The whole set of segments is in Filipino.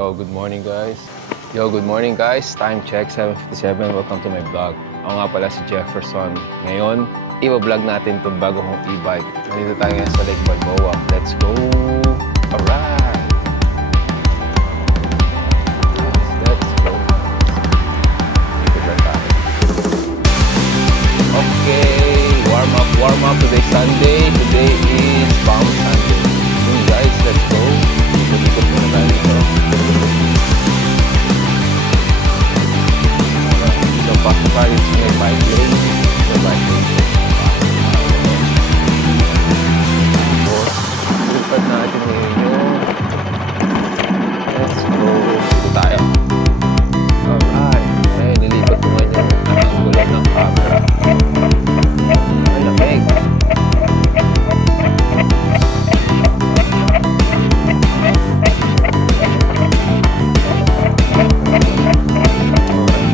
Yo, good morning guys. Good morning guys. Time check, 7:57. Welcome to my vlog. Ako nga pala si Jefferson. Ngayon, i-vlog natin itong bago kong e-bike. Nandito tayo ngayon sa Lake Balboa. Let's go! Alright! Let's go! Ikot lang tayo. Okay! Warm up. Today Sunday. Today is Palm Sunday. So guys, let's go! Ikot muna tayo dito. Pasok tayo sa may bike lane. Sa bike lane. Tapos, lipad natin ngayon. Let's go. Dito tayo. Alright. Ayun, nilipat ko ngayon yung angulo ng camera. Ay, lamig.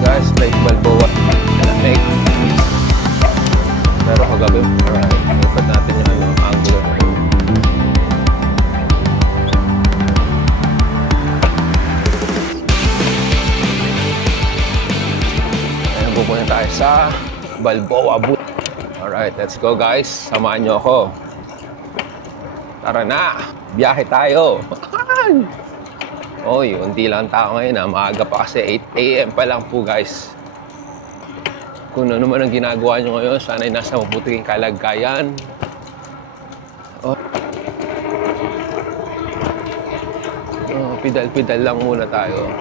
Guys, Lake Balboa. Malamig. Pero kagabi. Alright. Lipad natin yung angulo. Ayan, pupunta tayo sa Balboa Boot. Alright, let's go guys. Samahan nyo ako. Tara na. Biyahe tayo. Oy, unti lang tao ngayon. Maaga pa kasi 8 AM pa lang po guys. Kung ano man ang ginagawa nyo ngayon, sana'y nasa mabuting kalagayan. Oh, pidal-pidal lang muna tayo.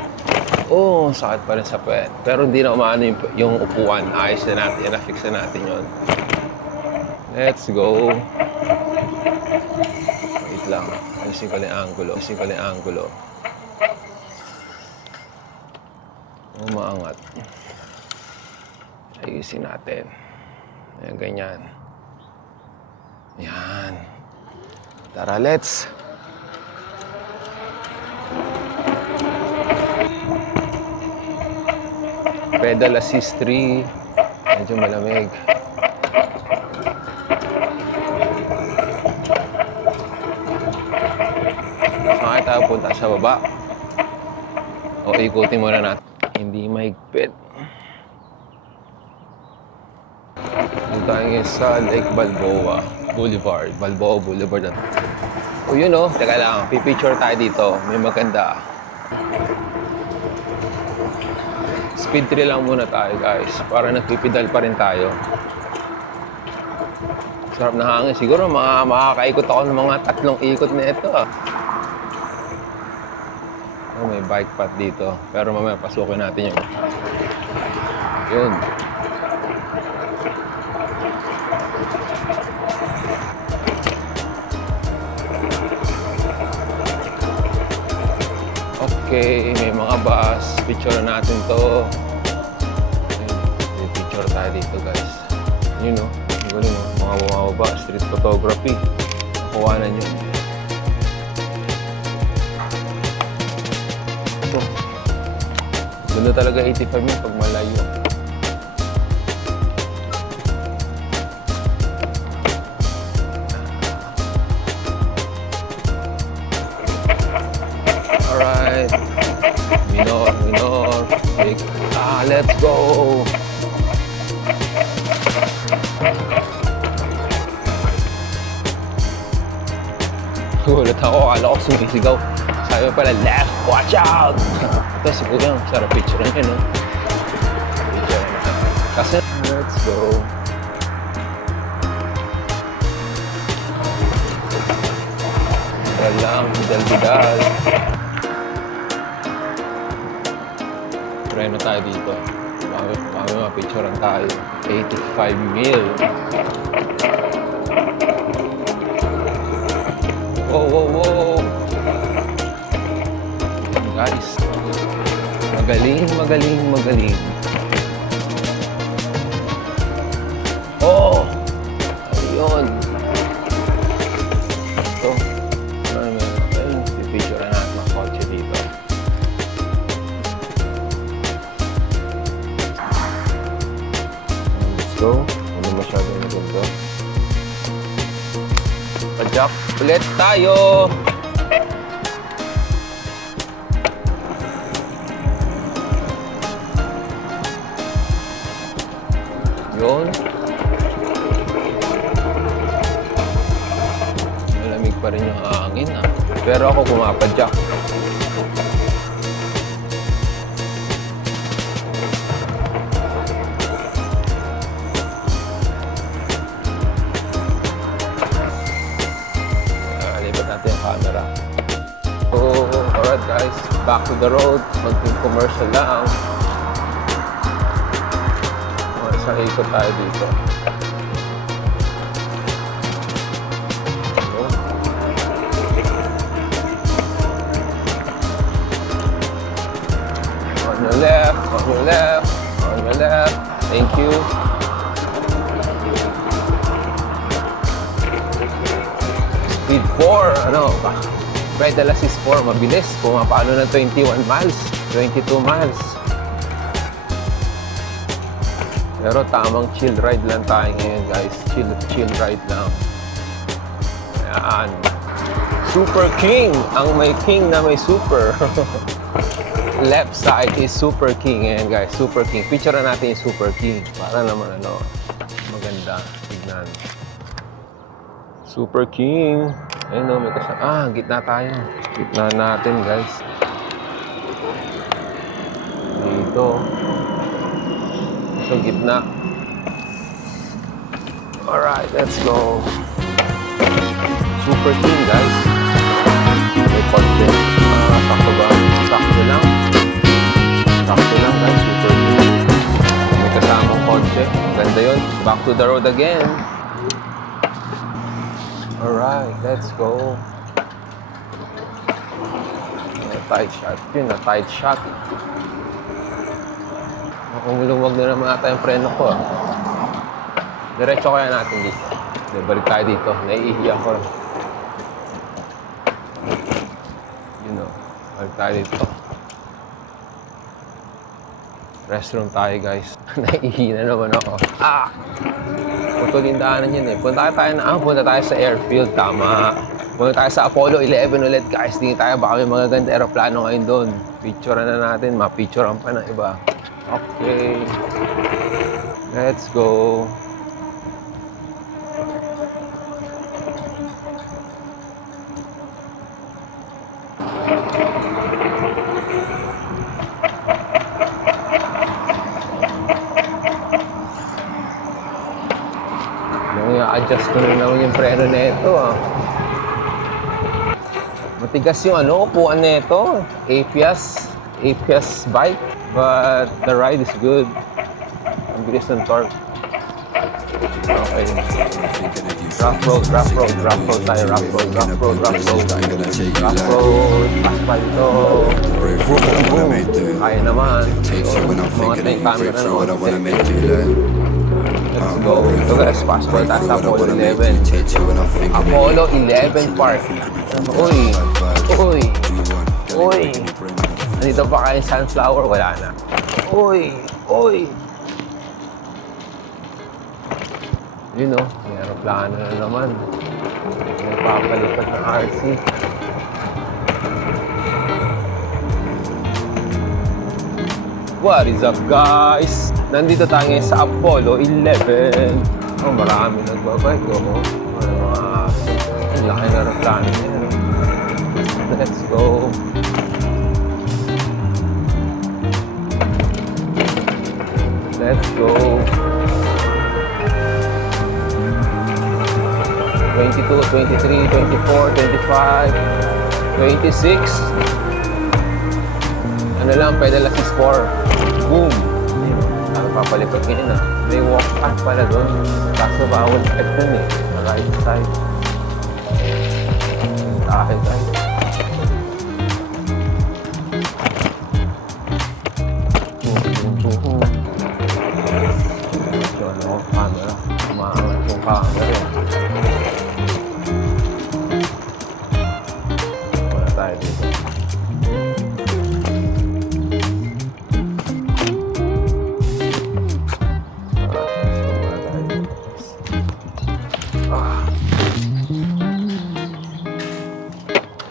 Oh, sakit pa rin sa puwet. Pero hindi na umaano yung upuan. Ayos na natin. Na-fix na natin yun. Let's go. Wait lang. Alisin ko lang yung angulo. Umaangat. Ayusin natin. Ayan, ganyan. Ayan. Tara, let's. Pedal assist 3. Medyo malamig. Saan tayo punta? Sa baba? O ikutin muna natin. Hindi mahigpit. Dito tayo ngayon sa Lake Balboa Boulevard. Balboa Boulevard. O yun o. Teka lang. Pipicture tayo dito. May maganda. Speed 3 lang muna tayo guys. Para nagpipidal pa rin tayo. Sarap na hangin. Siguro makakaikot ako ng mga 3 ikot na ito. Oh, may bike path dito. Pero mamaya pasukin natin yung yun. Okay, may mga bus. Picture natin to. May picture tayo dito guys. Yun o. Ang galing o. Mga bumababa. Street photography. Kuhanan nyo. Ganda talaga 85 yun pag malayo. Alright. Minor. Big. Let's go! Gulat ako. Akala ko sumisigaw. Sabi pala, left, watch out! Ito, siguro yung sarap picture niya, no? Picture na. Kasi, let's go. Bidal lang, bidal. Preno tayo dito. Baka mapicturean tayo. 85 mil. Wow. Guys, magaling. Oh! Ayun. Ito. Ayun, pipicture na natin mga kotse dito. Let's go. Ano masyado na ganito? Padyak ulit tayo! Pero ako pumapadyak. Lipat natin yung camera. So, alright guys, back to the road. Maging commercial lang. Isang ikot tayo dito. On your left, on your left, on your left. Thank you. Speed 4, ano ba? Pedal assist 4, mabilis. Pumapalo ng 21 miles, 22 miles. Pero tamang chill ride lang tayo ngayon guys. Chill ride lang. Ayan. Super King! Ang may king na may super. Left side is Super King. Ayan guys, Super King. Picture na natin yung Super King. Para naman ano, maganda. Tignan. Super King. Ayun o, may kasama. Gitna tayo. Gitna natin guys. Dito. So, gitna. Alright, let's go. Super King guys. May content. Sakto ba? Sakto lang. Sakto lang guys, Super King. May kasamang kotse. Ganda yun. Back to the road again. Alright, let's go. Tight shot. Yun na, tight shot. Umulumwag na naman ata yung preno ko. Diretso kaya natin dito. Balik tayo dito. Naiihi ako. You know, balik tayo dito. Restroom tayo guys. Naiihi na naman ako. Putol yung daanan yun eh. Punta tayo sa airfield. Tama. Punta tayo sa Apollo 11 ulit guys. Tingin tayo baka may mga ganda aeroplano ngayon doon. Picturean na natin. Ma-picturean pa ng iba. Okay. Let's go. I-adjust ko na naman yung preno na ito Matigas yung upuan na ito. Apias bike. But the ride is good. Ang bilis ng torque. Okay. Rough road tayo. Rough road. Asfalto. Boom. Kaya naman. Mga tayong camera na. Let's go. So guys, fast forward tayo sa Apollo 11. Apollo 11 Park. Uy. Nandito pa kayo sunflower? Wala na. Uy. You know, may aeroplano na naman. May papalipat ng RC. What is up guys? Nandito tayo ngayon sa Apollo 11. Marami nagbabike. Ang laki na aeroplano niya. Let's go. Let's go. 22, 23, 24, 25, 26. Ano lang, pedal assist 4. Boom! Ano papalipat ngayon May walk path pala doon. Kaso bawal step dun sa right side. Dahil guys. Camera. Umaangat yung camera. Wala tayo dito.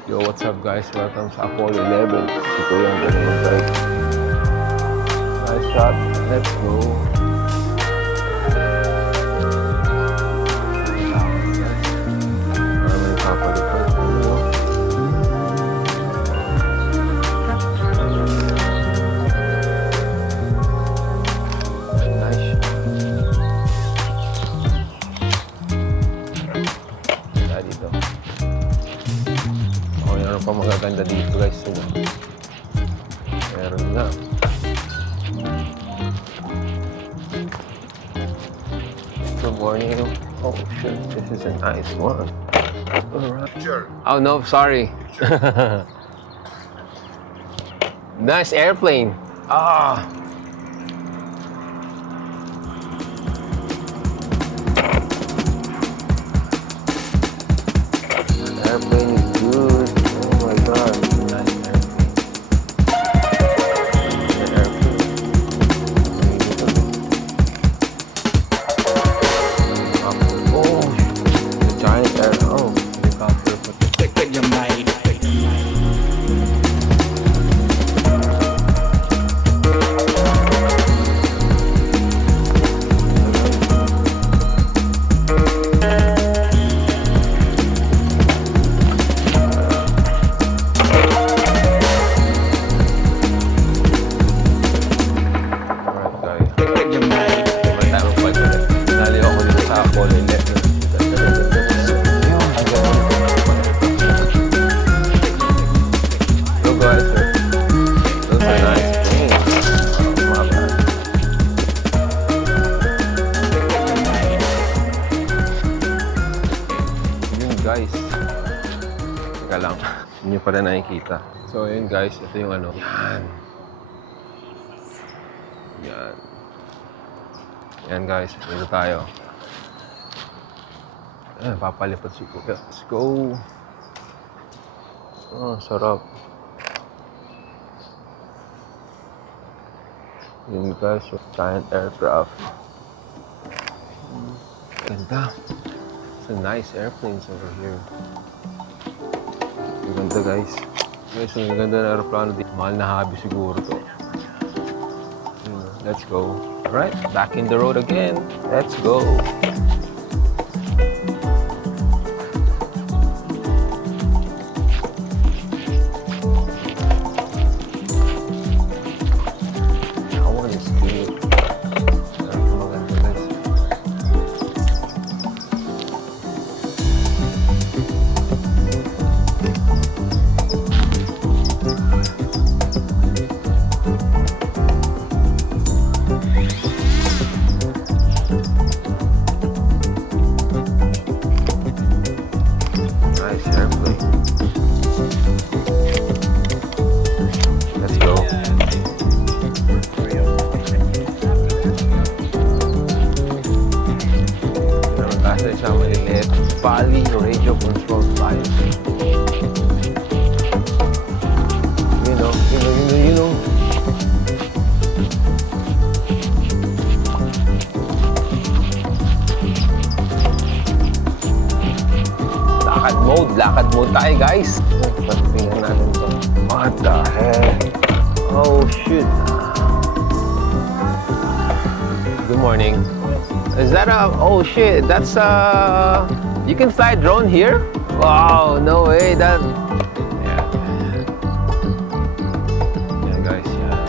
Yo, what's up guys? Welcome sa Apollo 11. Ito yung ganun mag-bike. Nice shot. Let's go. na. Good morning. Oh shit, this is a nice one. Alright. Sure. Oh no, sorry. Nice airplane. Ah. Airplane is good. Oh my god. Nice airplane. Good airplane. Oh, the giant air. Oh, helicopter. Take your mind. Alright, guys. Take your mind. May tayo magpag-ulit. Nali ako dito sa Apollo 11. Look guys, those are nice planes. Oh, my bad. Yun guys. Teka lang. Hindi nyo pala nakikita. So yun guys, ito yung ano. Yan. Yan. Yan guys, dito tayo. Papalipad si Kuya. Let's go. Oh, sarap. Yun guys, giant aircraft. Ganda. Some nice airplanes over here. Ang ganda guys. Guys, ang ganda na aeroplano dito. Mahal na hobby siguro to. Let's go. Alright, back in the road again. Let's go. That one is good. Maganda guys. Nice airplane. Let's go. Meron kasi isang maliliit. Bali Radio Control Flight. You know. Lakad mode tayo guys. Tingnan natin to. What the heck? Oh shoot. Good morning. Is that a, oh shit, that's you can fly drone here? Wow, no way, that, yeah. Yeah guys, yeah.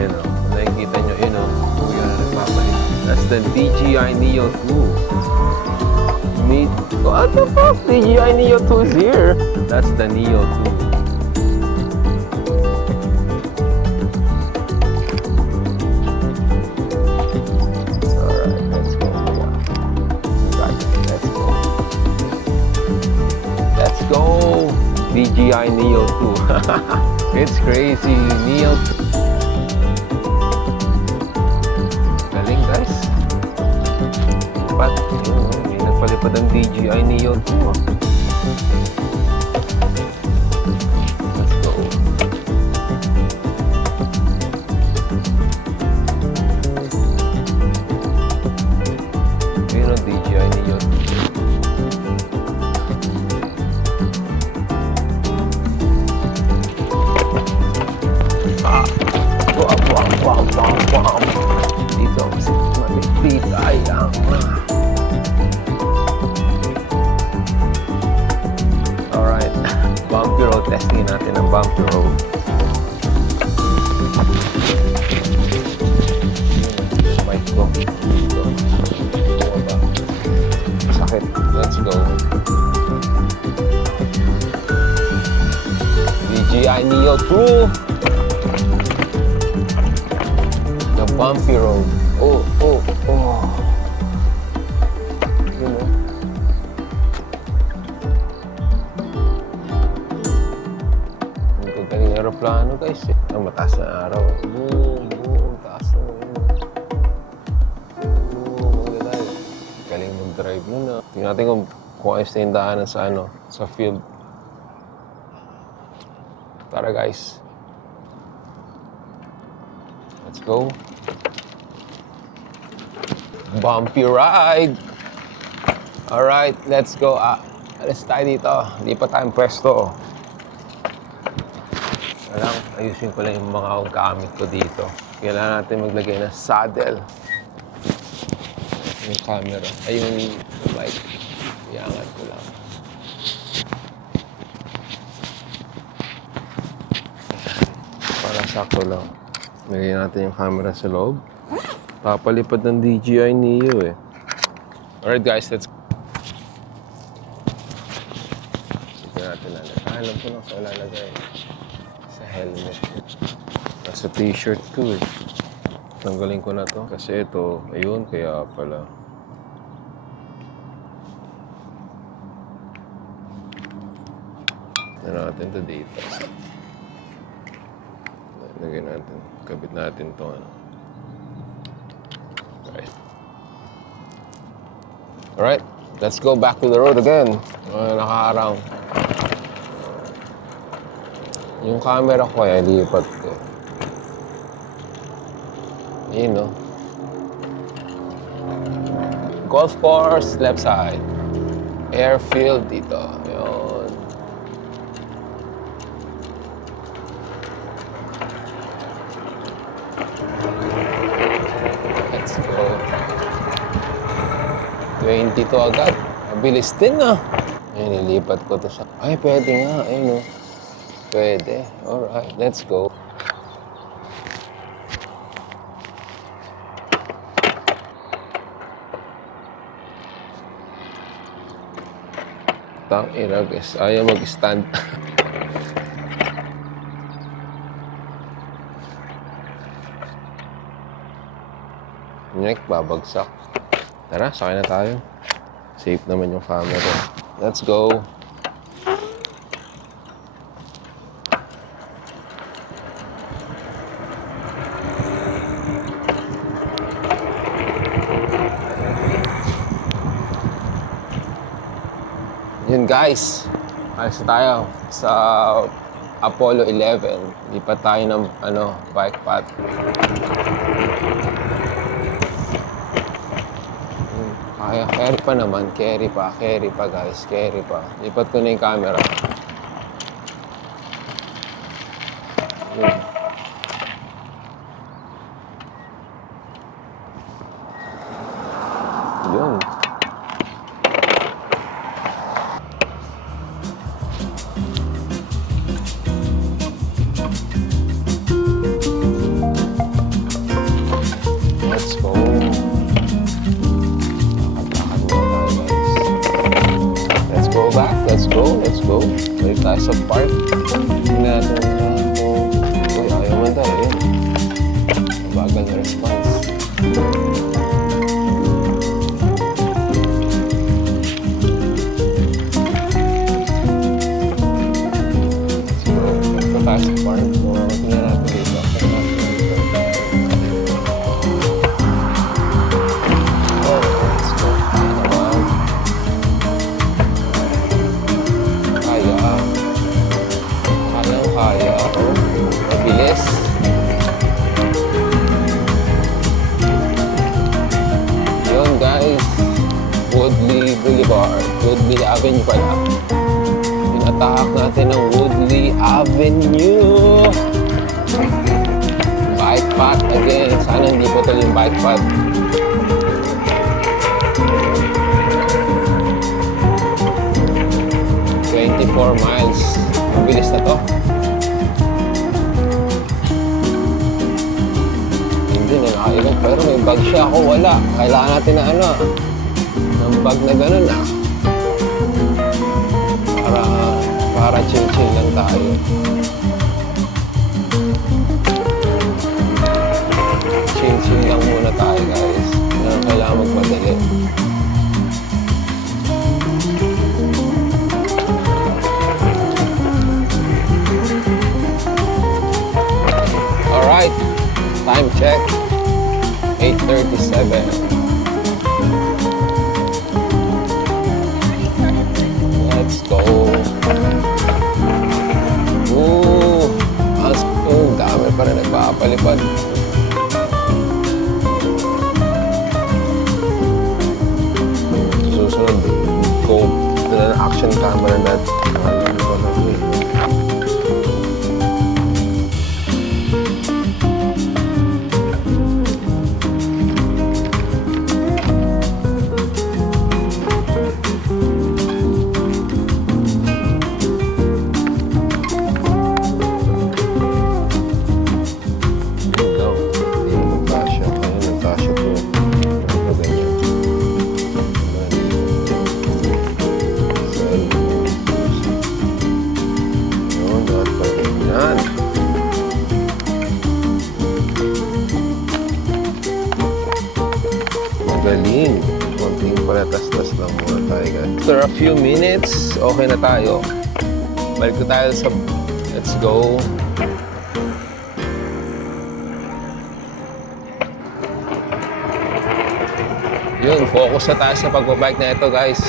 You know, nakikita nyo, you know, kung yun ang nagpapalit. That's the DJI Neo 2. What the fuck? DJI Neo 2 is here. That's the Neo 2. Go! DJI Neo 2. It's crazy. Neo 2. Galing guys. May nagpalipad ang DJI Neo 2. Let's go. Yun ang DJI Neo 2. Dito kasi mamipit ay ang alright, bumpy road. Testing natin ang bumpy road. Mic ko dito. Sakit. Let's go. DJI Neo 2. The bumpy road. Oh, oh, oh. Yun o. Ang gagaling aeroplano guys eh. Ang mataas na araw. Boom, boom. Taas na yun. Boom, magaling. Galing mag-drive nun ah. Tingnan natin kung ayos na yung daanan sa ano, sa field. Tara guys. Let's go. Bumpy ride! Alright, let's go. Alis tayo dito. Hindi pa tayong pwesto. Alam, ayusin ko lang yung mga gamit ko dito. Kailangan natin maglagay ng saddle. Yung camera. Ay, yung bike. Iangat ko lang. Para sakto lang. Lagay natin yung camera sa loob. Papalipad ng DJI Neo eh. Alright guys, let's go. Sige natin natin. Alam ko na sa lalagay. Sa helmet. Nasa t-shirt ko eh. Tanggalin ko na to. Kasi ito, ayun, kaya pala. Ano natin to dito. Lagyan natin. Kabit natin to ano. Alright, let's go back to the road again. Nakaharang. Yung camera ko ay lipat ko. Yun, no? Golf course, left side. Airfield dito. Yun. Let's go. 22 agad. Mabilis din ah. Ayun, ilipat ko to sa... Ay, pwede nga. Ayun, no? Pwede. Alright, let's go. Tang ina guys. Ayaw mag-stand. Nyek, babagsak. Tara, sakay na tayo. Safe naman yung camera. Let's go. Yun guys, alis na tayo sa Apollo 11. Lipat tayo ng bike path. Kaya carry pa naman, carry pa guys, carry pa. Lipat ko na yung camera. Yun. Yun. Let's go. Let's go back. Let's go. Balik tayo sa park. Tingnan natin uy, ayaw man tayo. Yun. Bagal na response. Let's go. Balik tayo sa park. Tingnan natin dito. Kaya ako. Mabilis. Yun guys. Woodley Boulevard. Woodley Avenue pala. Pinatahak natin ang Woodley Avenue. Bike path again. Sana hindi po tuloy yung bike path. $24 miles. Mabilis na to. Hindi na nakailan. Pero may bag siya. Ako wala. Kailangan natin na ng bag na ganun Para chill-chill lang tayo. Alright, time check. 8:37. Let's go. Dami pa rin nagpapalipad. Susunod, go na action camera natin. Galing. Konting palatas-tas lang muna tayo, guys. After a few minutes, okay na tayo. Balik na tayo sa... Let's go. Yun, focus na tayo sa pagbabike na ito, guys.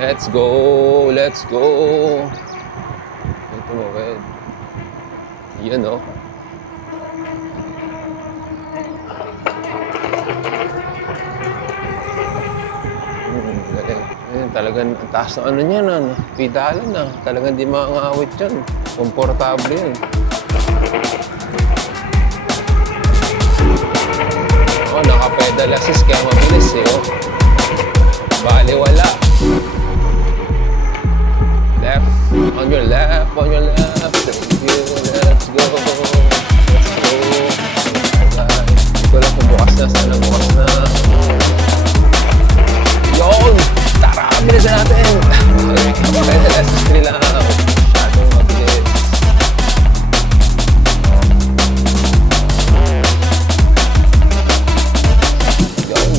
Let's go. Let's go. Ito mo, guys. Yan, oh. Talagang ang taas ng ano niyan, ano, pidalan na. Talagang di makangawit yan. Komportable yun. Oh, naka-pedal assist kaya mabilis eh, oh. Bali wala. Left, on your left, on your left. Thank you, let's go. Let's go. Hindi ko lang kung bukas na, sana bukas na. Yun! Tara, bilis na natin! Pedal assist lang. Masyadong mabilis. Yun!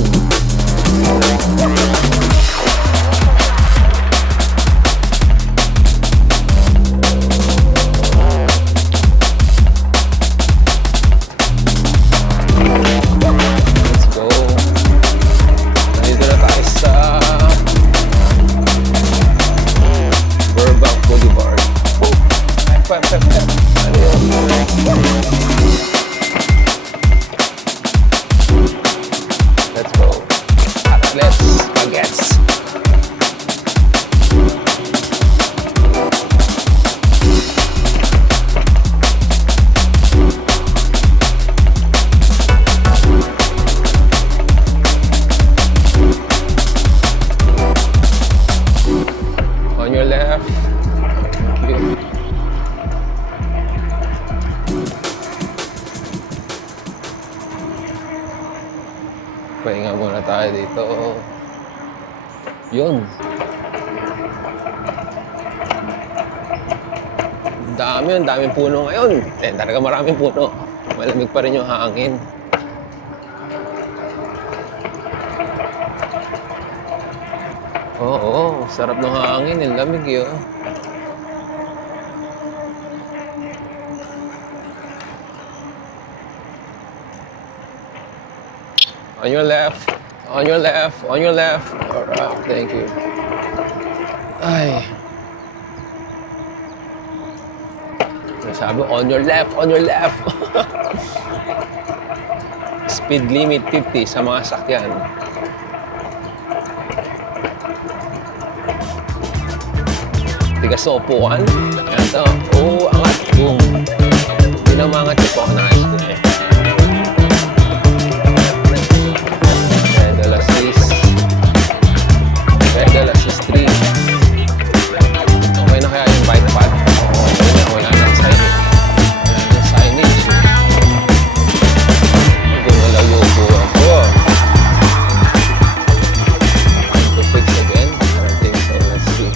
Let's go! Nandito na tayo sa Burbank Boulevard. Ano yun? Let's go. Let's bagets. On your left. Thank you. Pahinga muna tayo dito. Yun. Ang daming puno ngayon. Talaga maraming puno. Malamig pa rin yung hangin. Oo, sarap ng hangin. Ang lamig yun. On your left. On your left. On your left. Alright, thank you. Ay. Sabi, on your left. On your left. Speed limit 50 sa mga sakyan. Tigas sa upuan. Ito. Oo, angat. Boom. Hindi na mga tipo na ice cream eh. Pedal assist. Pedal assist 3. Okay na kaya yung bike pad? Wala na signage. Wala na signage. Hindi na lang yung upuan ko. Time to fix again. I don't think so. Let's see.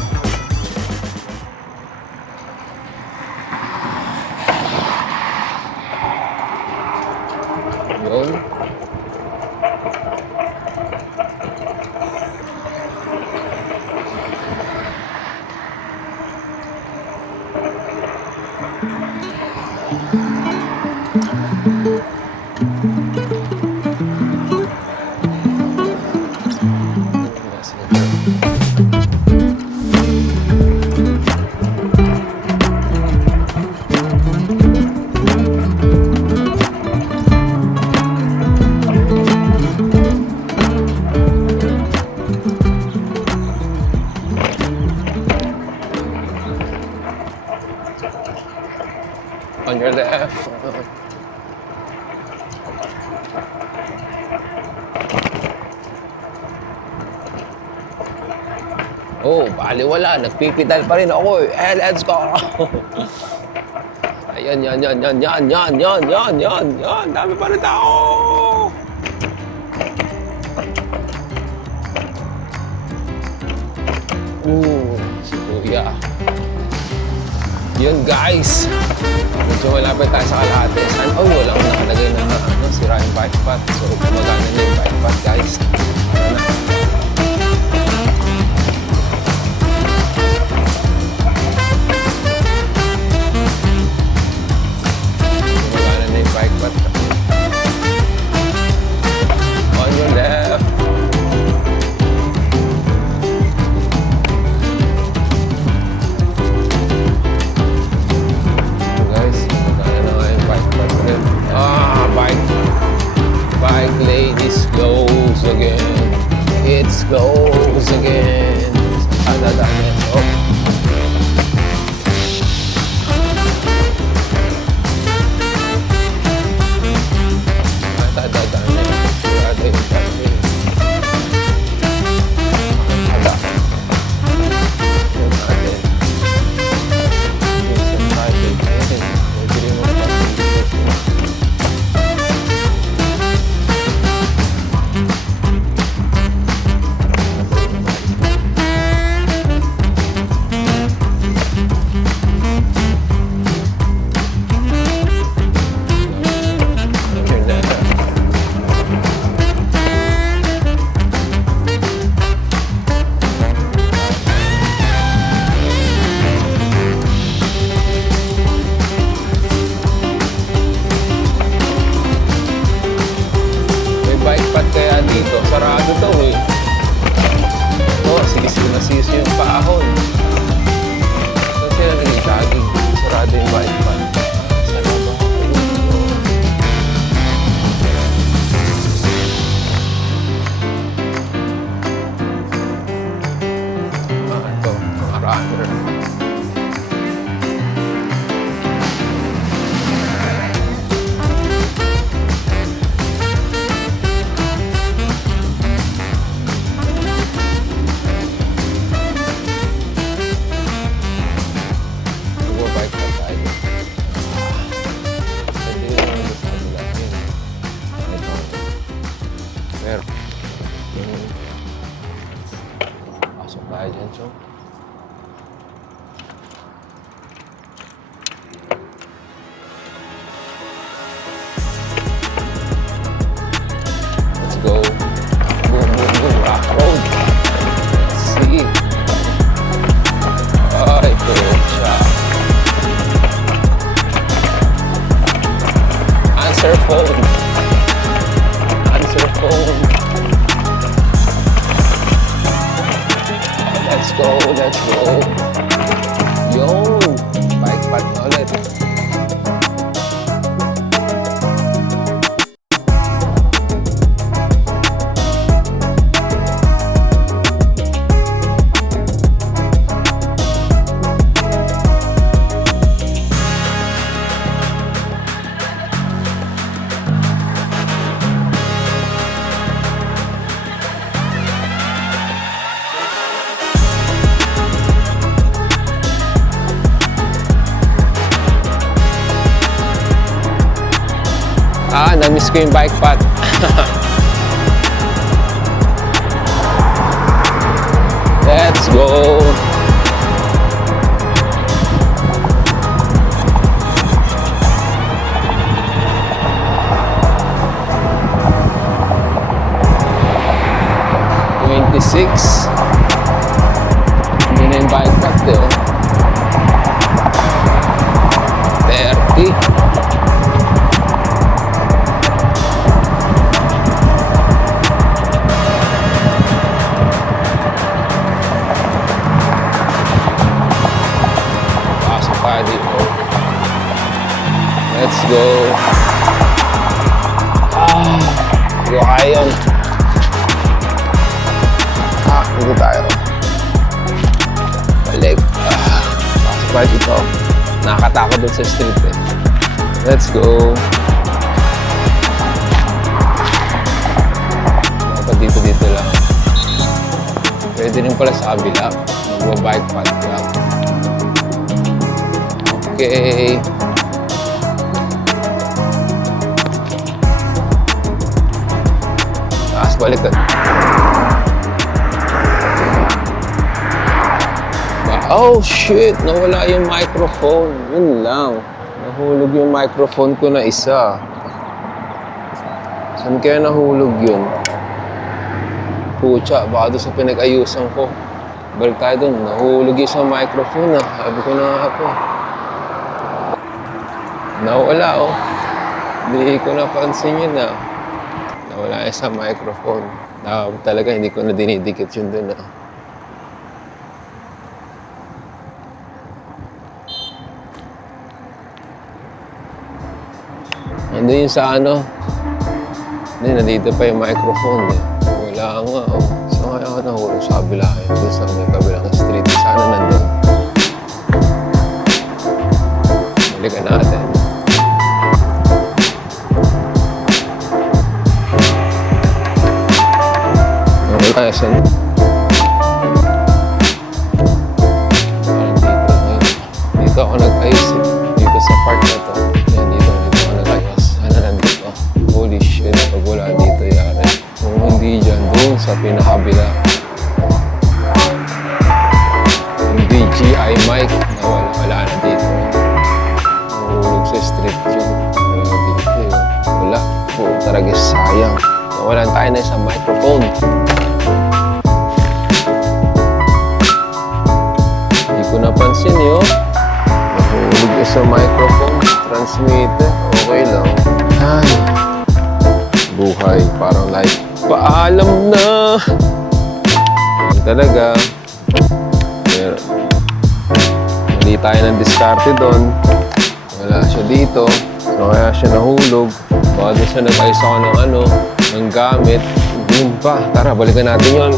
Yun. On your left. Oh, baliwala. Nagpipidal pa rin ako eh. Eh, let's go! Ayan, yan. Dami pa rin tao! Si Kuya. Yun guys. Medyo malapit tayo sa kalahati. San? Oh, wala akong nakalagay na sira yung bike path. So, gumagana na yung bike path guys. Ano na? Gumagana na yung bike path. On your left. Bike lane is close again. It's close again. Dadaanan. Oh. Dadaanan. Sigurado yung bike lane. Yung natin. Yung natin. Ayun. Pwede rin mo dito, sarado daw eh. Oh, sige nasisi yung paahon. Saan sila nag-jogging? Sarado yung bike path. Sarado ako. Ito, mga runner. Pasok tayo dyan, so. Let's go. Boom, rock road. Let's see. Ay, ito siya. Answer phone. Answer phone. Let's go. Yo! Bike path na ulit. Na-miss ko yung bike path. Let's go! Hindi na yung bike path eh. 30. Let's go. Hindi ko kaya yun. Dito tayo. Balik. Pasok tayo dito. Nakakatakot dun sa street eh. Let's go. Dapat dito lang. Pwede rin pala sa kabila. Mag-bike path lang. Okay. Taas balikan. Oh shit! Nawala yung microphone. Yun lang. Nahulog yung microphone ko na isa. Saan kaya nahulog yun? Pucha, baka doon sa pinag-ayusan ko. Balik tayo doon. Nahulog yung sa microphone ah. Sabi ko na nga po. Nawala oh. Hindi ko napansin yun ah. Nawala yung sa microphone. Talaga hindi ko na dinidikit yun doon ah. Nandun yun sa ano. Hindi, nandito pa yung microphone eh. Wala nga oh. So kaya ako nahulog sa kabila eh. Doon sa may kabilang street. Sana nandun. Balikan natin. Wala saan. Parang dito ako nag-ayos eh. Dito sa park na to. Yan, dito ako nag-ayos. Sana nandito. Holy shit, pag wala dito yari. Kung hindi dyan, doon sa pinakabila. Yung DJI mic na wala na dito. Nahulog sa street yun. Wala dito yun. Wala. Talaga sayang. Nawalan tayo na sa microphone. Hindi ko napansin yun. Nahulog sa microphone. Transmitter. Okay lang. Ay. Buhay. Parang like, paalam na. Yan talaga. Pero, hindi tayo ng diskarte doon. Wala siya dito. So, kaya siya nahulog. Baka doon siya nag-ayos ako ng ano, ng gamit. Doon pa. Tara, balikan natin yun.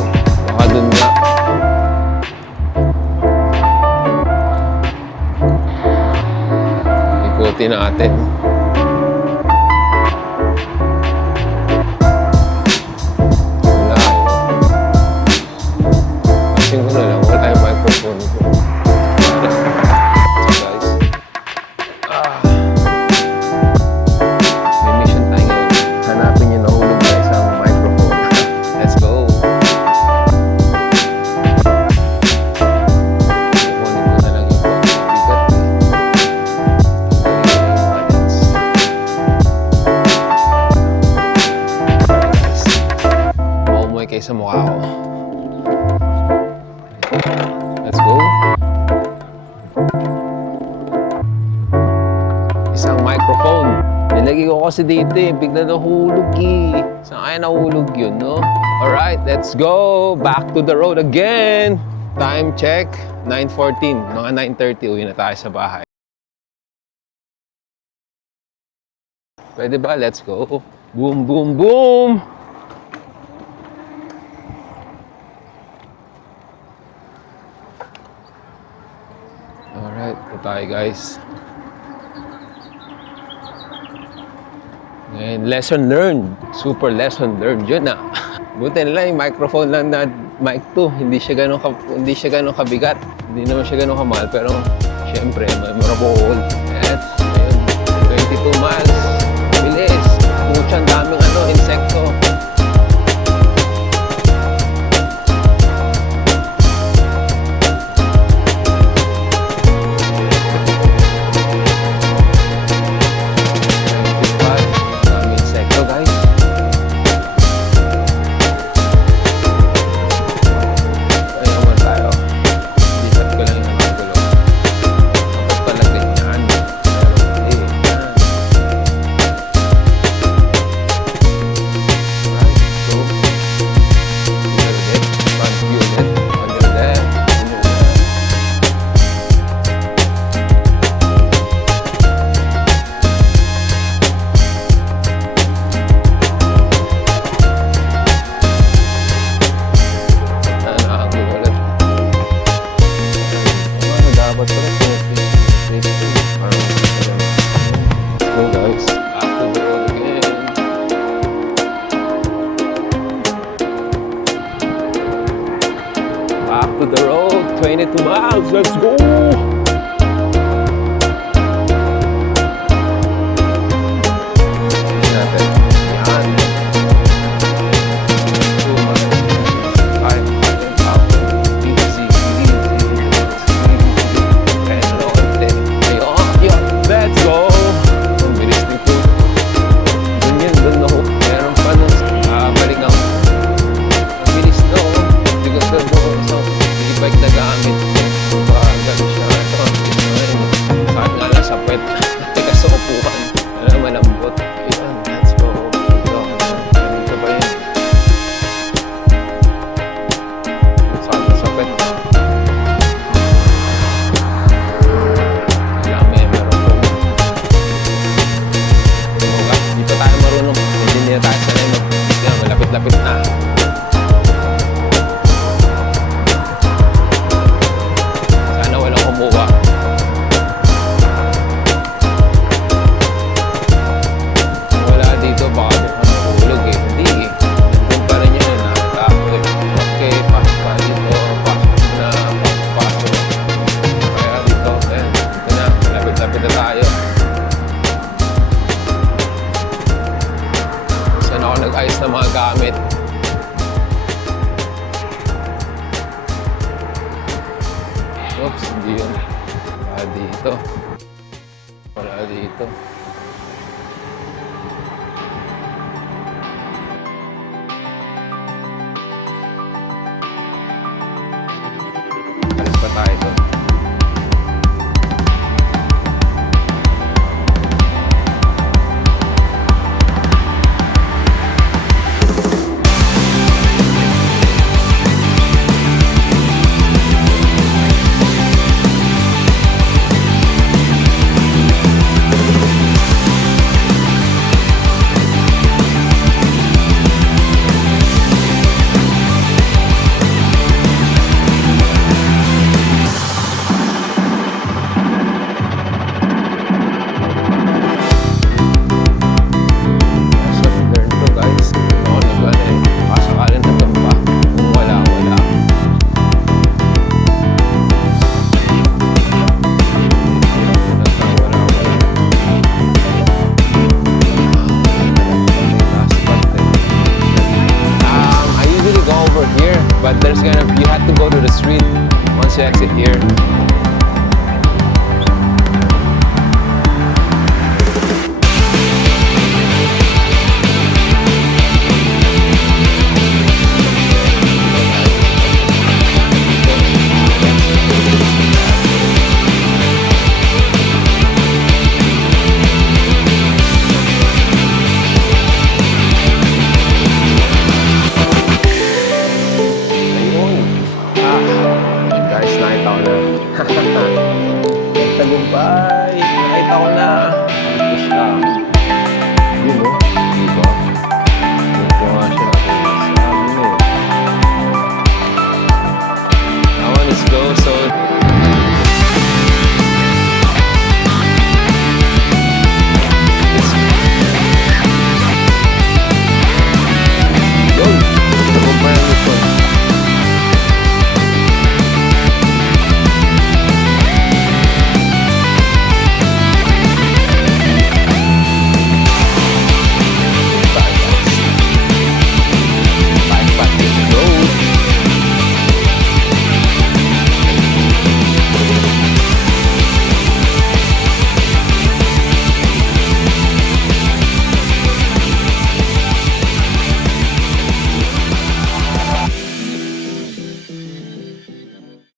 Baka doon nga. Ikutin natin. Sa mukha ko. Let's go. Isang microphone. Nilagay ko kasi dito eh. Bigla nahulog eh. Saan kaya nahulog yun, no? Alright, let's go. Back to the road again. Time check. 9:14. Mga 9:30. Uwi na tayo sa bahay. Pwede ba? Let's go. Boom, boom, boom. Alright, ito tayo guys. And lesson learned. Super lesson learned yun ah. Buti nila yung microphone lang na mic 2. Hindi siya ganun kabigat. Hindi naman siya ganun kamahal. Pero syempre, memorable. Yes, ayun. 22 miles. Bilis. Muchang daming insekto. miles. Let's go! Tingnan natin. Yan. 2 miles. Ay, easy, easy, kaya na konti. Ayun, let's go! Ang bilis nito. Dun ako. Meron pa nun. Balik ako. Ang bilis na ako. Hindi ko sure ako isang e-bike na gamit. Bagal siya. Ito. Kahit nga lang sa pwet. Teka sa upuan. Malambot. Ayun, let's go. Dito. Dito ba yun? Sa pwet. Kailangan meron po. Di pa tayo marunong. Hindi na tayo sanay malapit-lapit na. Sana walang kumuha. Kung wala dito, baka mahulog eh. Hindi eh. Nandun pa rin yun. Nakakapit. Okay, pasok pa dito. Pasok na. Pasok. Kaya dito. Ayan. Dito na. Lapit-lapit na tayo. Saan ako nag-ayos ng mga gamit? Oops, hindi yun. Wala dito. Wala dito. Alis pa tayo doon. But you have to go to the street once you exit here.